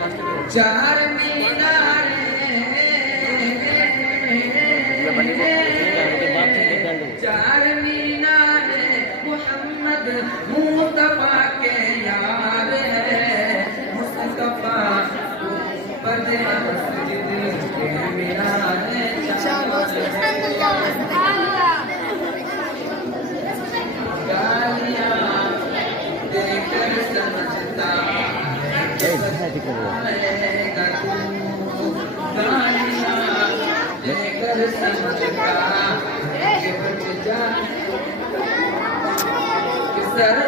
चार मीनारे चार मीनारे मोहम्मद मुस्तफा के यार है मुस्तफा बदे मस्जिद के मीनारे गालियां देकर समझता गालियां देकर समझता कि बच जा कि सर